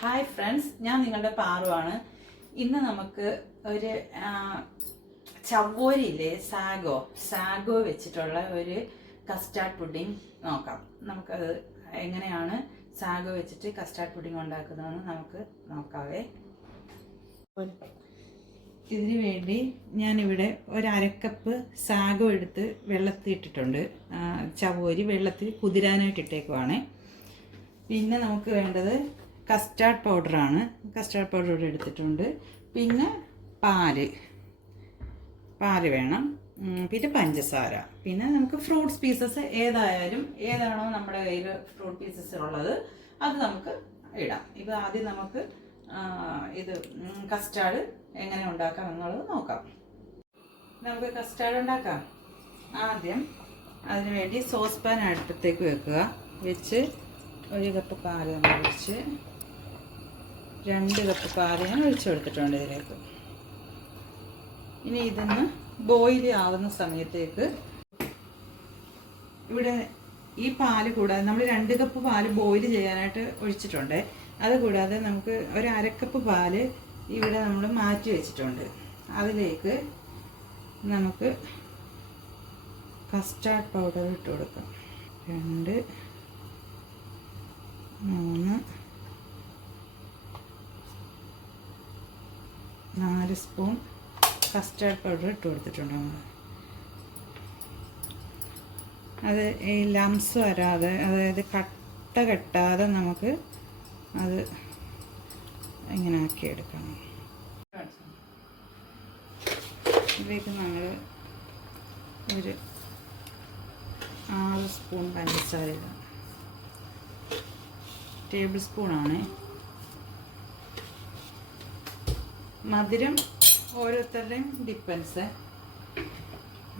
Hi friends, ഞാൻ നിങ്ങളുടെ പാറുവാണ്. ഇന്ന് നമുക്ക് ഒരു ചവ്വോരിയില്ലേ, സാഗോ വെച്ചിട്ടുള്ള ഒരു കസ്റ്റാർഡ് പുഡിംഗ് നോക്കാം. നമുക്കത് എങ്ങനെയാണ് സാഗോ വെച്ചിട്ട് കസ്റ്റാർഡ് പുഡിംഗ് ഉണ്ടാക്കുന്നതെന്ന് നമുക്ക് നോക്കാവേ. ഇതിനു വേണ്ടി ഞാനിവിടെ ഒരു അരക്കപ്പ് സാഗോ എടുത്ത് വെള്ളത്തിൽ ഇട്ടിട്ടുണ്ട്. ചവ്വോരി വെള്ളത്തിൽ കുതിരാനായിട്ട് ഇട്ടേക്കുവാണ്. പിന്നെ നമുക്ക് വേണ്ടത് കസ്റ്റാർഡ് പൗഡറാണ്. കസ്റ്റാർഡ് പൗഡർ ഇവിടെ എടുത്തിട്ടുണ്ട്. പിന്നെ പാല് വേണം. പിന്നെ പഞ്ചസാര. പിന്നെ നമുക്ക് ഫ്രൂട്ട്സ് പീസസ് ഏതാണോ നമ്മുടെ കയ്യിൽ ഫ്രൂട്ട് പീസസ് ഉള്ളത് അത് നമുക്ക് ഇടാം. ഇത് ആദ്യം നമുക്ക് ഇത് കസ്റ്റാർഡ് എങ്ങനെ ഉണ്ടാക്കാം എന്നുള്ളത് നോക്കാം. നമുക്ക് കസ്റ്റാർഡ് ഉണ്ടാക്കാം. ആദ്യം അതിനു വേണ്ടി സോസ് പാൻ അടുപ്പത്തേക്ക് വെച്ച് 1 കപ്പ് പാല് നമ്മൾ ഒഴിച്ച് 2 കപ്പ് പാല് ഞാൻ ഒഴിച്ചു കൊടുത്തിട്ടുണ്ട് ഇതിലേക്ക്. ഇനി ഇതൊന്ന് ബോയിൽ ആവുന്ന സമയത്തേക്ക് ഇവിടെ ഈ പാല് കൂടാതെ നമ്മൾ 2 കപ്പ് പാല് ബോയിൽ ചെയ്യാനായിട്ട് ഒഴിച്ചിട്ടുണ്ട്. അതുകൂടാതെ നമുക്ക് ഒരു അരക്കപ്പ് പാല് ഇവിടെ നമ്മൾ മാറ്റി വെച്ചിട്ടുണ്ട്. അതിലേക്ക് നമുക്ക് കസ്റ്റാർഡ് പൗഡർ ഇട്ട് കൊടുക്കാം. 2 3 4 സ്പൂൺ കസ്റ്റാർഡ് പൗഡർ ഇട്ട് കൊടുത്തിട്ടുണ്ട്. നമ്മൾ അത് ഈ ലംസ് വരാതെ, അതായത് കട്ട കെട്ടാതെ നമുക്ക് അത് ഇങ്ങനെ ആക്കിയെടുക്കണം. ഇതിലേക്ക് നമ്മൾ ഒരു 6 സ്പൂൺ പഞ്ചസാര ഇടാം. ടേബിൾ സ്പൂണാണ്. മധുരം ഓരോരുത്തരുടെയും ഡിപ്പെൻസ്.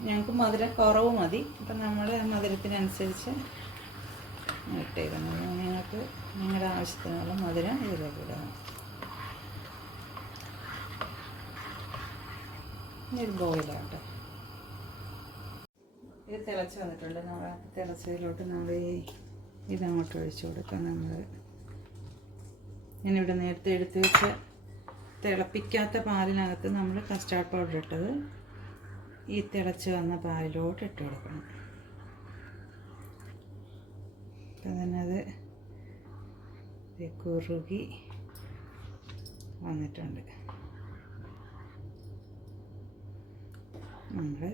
ഞങ്ങൾക്ക് മധുരം കുറവ് മതി. അപ്പം നമ്മൾ മധുരത്തിനനുസരിച്ച് ഇട്ടേക്കണം. നിങ്ങൾക്ക് നിങ്ങളുടെ ആവശ്യത്തിനുള്ള മധുരം ഇതിലേക്ക് ഇടണം. ഇത് ബോയിലാവട്ടെ. ഇത് തിളച്ച് വന്നിട്ടുണ്ട്. നമ്മൾ തിളച്ചതിലോട്ട് നമ്മൾ ഇതങ്ങോട്ട് ഒഴിച്ചു കൊടുക്കാം. ഞാനിവിടെ നേരത്തെ എടുത്ത് വെച്ച് തിളപ്പിക്കാത്ത പാലിനകത്ത് നമ്മൾ കസ്റ്റാർഡ് പൗഡർ ഇട്ടത് ഈ തിളച്ച് വന്ന പാലിലോട്ട് ഇട്ട് കൊടുക്കണം. അപ്പം തന്നെ അത് കുറുകി വന്നിട്ടുണ്ട്. നമ്മൾ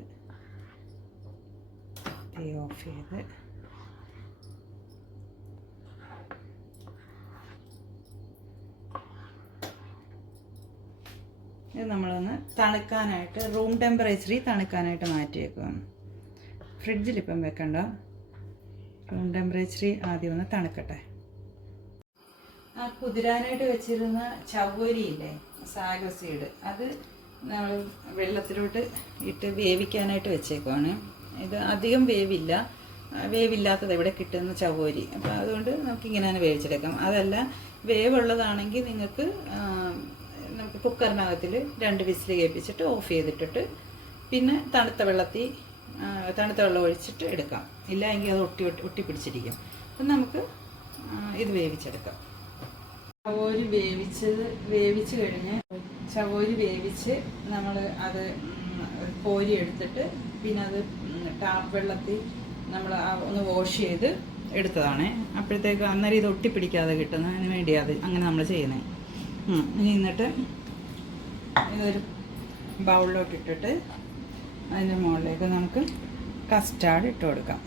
തീ ഓഫ് ചെയ്ത് ഇത് നമ്മളൊന്ന് തണുക്കാനായിട്ട് റൂം ടെമ്പറേച്ചറിൽ തണുക്കാനായിട്ട് മാറ്റി വെക്കുകയാണ്. ഫ്രിഡ്ജിലിപ്പം വെക്കണ്ട, റൂം ടെമ്പറേച്ചറിൽ ആദ്യം ഒന്ന് തണുക്കട്ടെ. ആ കുതിരാനായിട്ട് വെച്ചിരുന്ന ചവ്വരിയില്ലേ, സാഗോ സീഡ്, അത് നമ്മൾ വെള്ളത്തിലോട്ട് ഇട്ട് വേവിക്കാനായിട്ട് വെച്ചേക്കുവാണ്. ഇത് അധികം വേവില്ലാത്തത് ഇവിടെ കിട്ടുന്ന ചവ്വരി. അപ്പോൾ അതുകൊണ്ട് നമുക്കിങ്ങനെ വേവിച്ചെടുക്കാം. അതല്ല വേവുള്ളതാണെങ്കിൽ നമുക്ക് കുക്കറിനകത്തിൽ 2 വിസിൽ കേൾപ്പിച്ചിട്ട് ഓഫ് ചെയ്തിട്ടിട്ട് പിന്നെ തണുത്ത വെള്ളം ഒഴിച്ചിട്ട് എടുക്കാം. ഇല്ല എങ്കിൽ അത് ഒട്ടിപ്പിടിച്ചിരിക്കും. അപ്പം നമുക്ക് ഇത് വേവിച്ചെടുക്കാം. ചവ്വോരി വേവിച്ച് നമ്മൾ അത് കോരി എടുത്തിട്ട് പിന്നെ അത് ടാപ്പ് വെള്ളത്തിൽ നമ്മൾ ഒന്ന് വാഷ് ചെയ്ത് എടുത്തതാണ്. അപ്പോഴത്തേക്ക് അന്നേരം ഇത് ഒട്ടിപ്പിടിക്കാതെ കിട്ടുന്നതിന് വേണ്ടിയാണ് അങ്ങനെ നമ്മൾ ചെയ്യുന്നത്. ഇനി എന്നിട്ട് ഇതൊരു ബൗളിലോട്ട് ഇട്ടിട്ട് അതിൻ്റെ മുകളിലേക്ക് നമുക്ക് കസ്റ്റാർഡ് ഇട്ട് കൊടുക്കാം.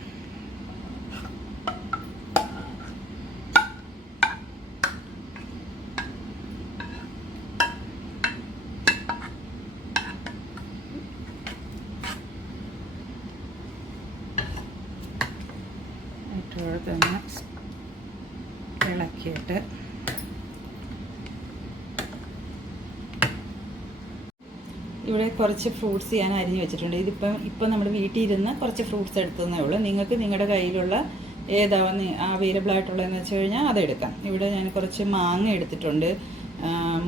ഇട്ട് കൊടുത്ത് ഇളക്കിയിട്ട് ഇവിടെ കുറച്ച് ഫ്രൂട്ട്സ് ഞാൻ അരിഞ്ഞ് വെച്ചിട്ടുണ്ട്. ഇപ്പം നമ്മൾ വീട്ടിൽ ഇരുന്ന് കുറച്ച് ഫ്രൂട്ട്സ് എടുത്തതേ ഉള്ളൂ. നിങ്ങൾക്ക് നിങ്ങളുടെ കയ്യിലുള്ള ഏതാണ് അവൈലബിൾ ആയിട്ടുള്ളതെന്ന് വെച്ച് കഴിഞ്ഞാൽ അതെടുക്കാം. ഇവിടെ ഞാൻ കുറച്ച് മാങ്ങ എടുത്തിട്ടുണ്ട്,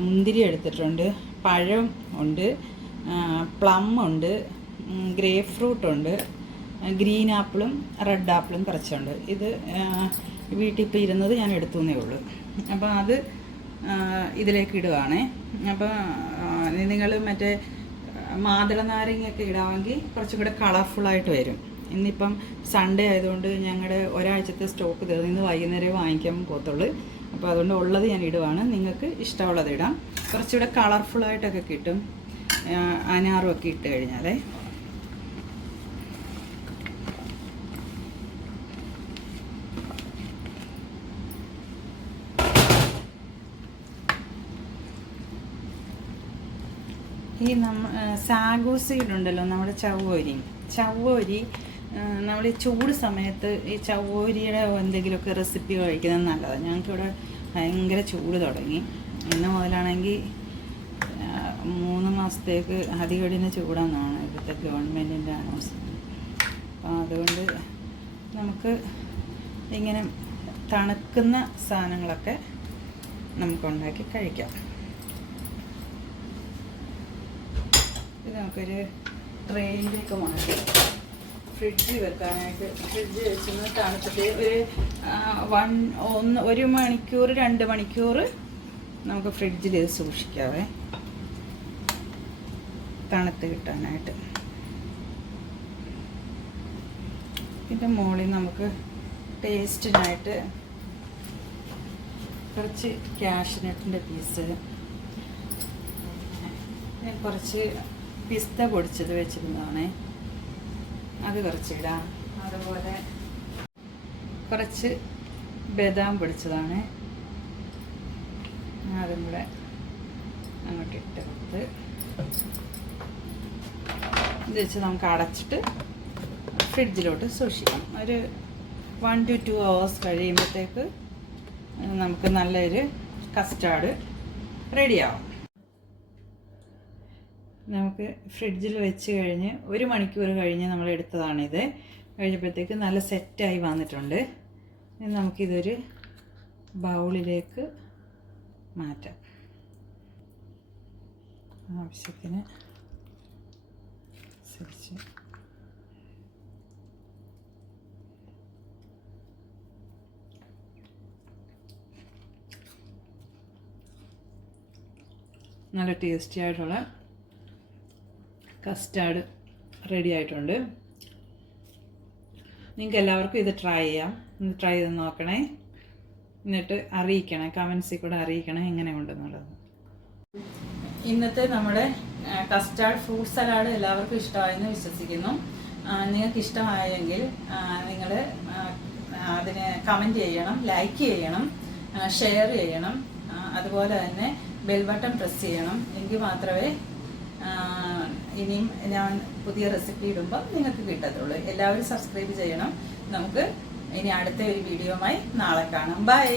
മുന്തിരി എടുത്തിട്ടുണ്ട്, പഴം ഉണ്ട്, പ്ലം ഉണ്ട്, ഗ്രേപ്പ് ഫ്രൂട്ട് ഉണ്ട്, ഗ്രീൻ ആപ്പിളും റെഡ് ആപ്പിളും കുറച്ചുണ്ട്. ഇത് വീട്ടിൽ ഇപ്പോൾ ഇരുന്നത് ഞാൻ എടുത്തുവെന്നേ ഉള്ളൂ. അപ്പോൾ അത് ഇതിലേക്ക് ഇടുവാണേ. അപ്പോൾ നിങ്ങൾ മറ്റേ മാതള നാരങ്ങയൊക്കെ ഇടാമെങ്കിൽ കുറച്ചും കൂടെ കളർഫുള്ളായിട്ട് വരും. ഇന്നിപ്പം സൺഡേ ആയതുകൊണ്ട് ഞങ്ങളുടെ ഒരാഴ്ചത്തെ സ്റ്റോക്ക് തീർന്നു. ഇന്ന് വൈകുന്നേരം വാങ്ങിക്കാൻ പോകത്തുള്ളൂ. അപ്പോൾ അതുകൊണ്ട് ഉള്ളത് ഞാൻ ഇടുവാണ്. നിങ്ങൾക്ക് ഇഷ്ടമുള്ളത് ഇടാം. കുറച്ചുകൂടെ കളർഫുള്ളായിട്ടൊക്കെ കിട്ടും അനാറും ഒക്കെ ഇട്ട് കഴിഞ്ഞാലേ. ഈ സാഗോ സീഡ് ഉണ്ടല്ലോ, നമ്മുടെ ചവ്വരി നമ്മൾ ഈ ചൂട് സമയത്ത് ഈ ചവ്വരിയുടെ എന്തെങ്കിലുമൊക്കെ റെസിപ്പി കഴിക്കുന്നത് നല്ലതാണ്. ഞങ്ങൾക്കിവിടെ ഭയങ്കര ചൂട് തുടങ്ങി. ഇന്ന് മുതലാണെങ്കിൽ 3 മാസത്തേക്ക് അടികടിന് ചൂടാണെന്നാണ് ഇവിടുത്തെ ഗവൺമെൻറ്റിൻ്റെ അനൗൺസ്മെൻറ്റ്. അപ്പോൾ അതുകൊണ്ട് നമുക്ക് ഇങ്ങനെ തണുക്കുന്ന സാധനങ്ങളൊക്കെ നമുക്കുണ്ടാക്കി കഴിക്കാം. ഇത് നമുക്കൊരു ട്രെയിനിലേക്ക് മാറ്റി ഫ്രിഡ്ജിൽ വെക്കാനായിട്ട്. ഫ്രിഡ്ജിൽ വെച്ചൊന്ന് തണുത്തിട്ട് ഒരു മണിക്കൂർ 2 മണിക്കൂർ നമുക്ക് ഫ്രിഡ്ജിൽ സൂക്ഷിക്കാവേ, തണുത്ത് കിട്ടാനായിട്ട്. ഇതിൻ്റെ മുകളിൽ നമുക്ക് ടേസ്റ്റിനായിട്ട് കുറച്ച് കാഷ്നട്ടിൻ്റെ പീസ്, കുറച്ച് പിസ്ത പൊടിച്ചത് വെച്ചിരുന്നതാണേ, അത് കുറച്ചിടാം. അതുപോലെ കുറച്ച് ബദാം പൊടിച്ചതാണ്, അതും കൂടെ അങ്ങോട്ട് ഇട്ട് കൊടുത്ത് ഇത് വെച്ച് നമുക്ക് അടച്ചിട്ട് ഫ്രിഡ്ജിലോട്ട് സൂക്ഷിക്കാം. ഒരു 1 to 2 hours കഴിയുമ്പോഴത്തേക്ക് നമുക്ക് നല്ലൊരു കസ്റ്റാർഡ് റെഡിയാവും. നമുക്ക് ഫ്രിഡ്ജിൽ വെച്ച് കഴിഞ്ഞ് 1 മണിക്കൂർ കഴിഞ്ഞ് നമ്മൾ എടുത്തതാണിത്. കഴിഞ്ഞപ്പോഴത്തേക്ക് നല്ല സെറ്റായി വന്നിട്ടുണ്ട്. ഇനി നമുക്കിതൊരു ബൗളിലേക്ക് മാറ്റാം. ആവശ്യത്തിന് അനുസരിച്ച് നല്ല ടേസ്റ്റി ആയിട്ടുള്ള കസ്റ്റാർഡ് റെഡി ആയിട്ടുണ്ട്. നിങ്ങൾക്ക് എല്ലാവർക്കും ഇത് ട്രൈ ചെയ്യാം. ട്രൈ ചെയ്ത് നോക്കണേ, എന്നിട്ട് അറിയിക്കണേ, കമൻസിൽ കൂടെ അറിയിക്കണേ എങ്ങനെ ഉണ്ടെന്നുള്ളത്. ഇന്നത്തെ നമ്മുടെ കസ്റ്റാർഡ് ഫ്രൂട്ട് സലാഡ് എല്ലാവർക്കും ഇഷ്ടമായെന്ന് വിശ്വസിക്കുന്നു. നിങ്ങൾക്ക് ഇഷ്ടമായെങ്കിൽ നിങ്ങൾ അതിനെ കമൻറ്റ് ചെയ്യണം, ലൈക്ക് ചെയ്യണം, ഷെയർ ചെയ്യണം. അതുപോലെ തന്നെ ബെൽ ബട്ടൺ പ്രസ് ചെയ്യണം. എങ്കിൽ മാത്രമേ ഇനിയും ഞാൻ പുതിയ റെസിപ്പി ഇടുമ്പോൾ നിങ്ങൾക്ക് കിട്ടത്തുള്ളൂ. എല്ലാവരും സബ്സ്ക്രൈബ് ചെയ്യണം. നമുക്ക് ഇനി അടുത്ത ഒരു വീഡിയോയുമായി നാളെ കാണാം. ബൈ.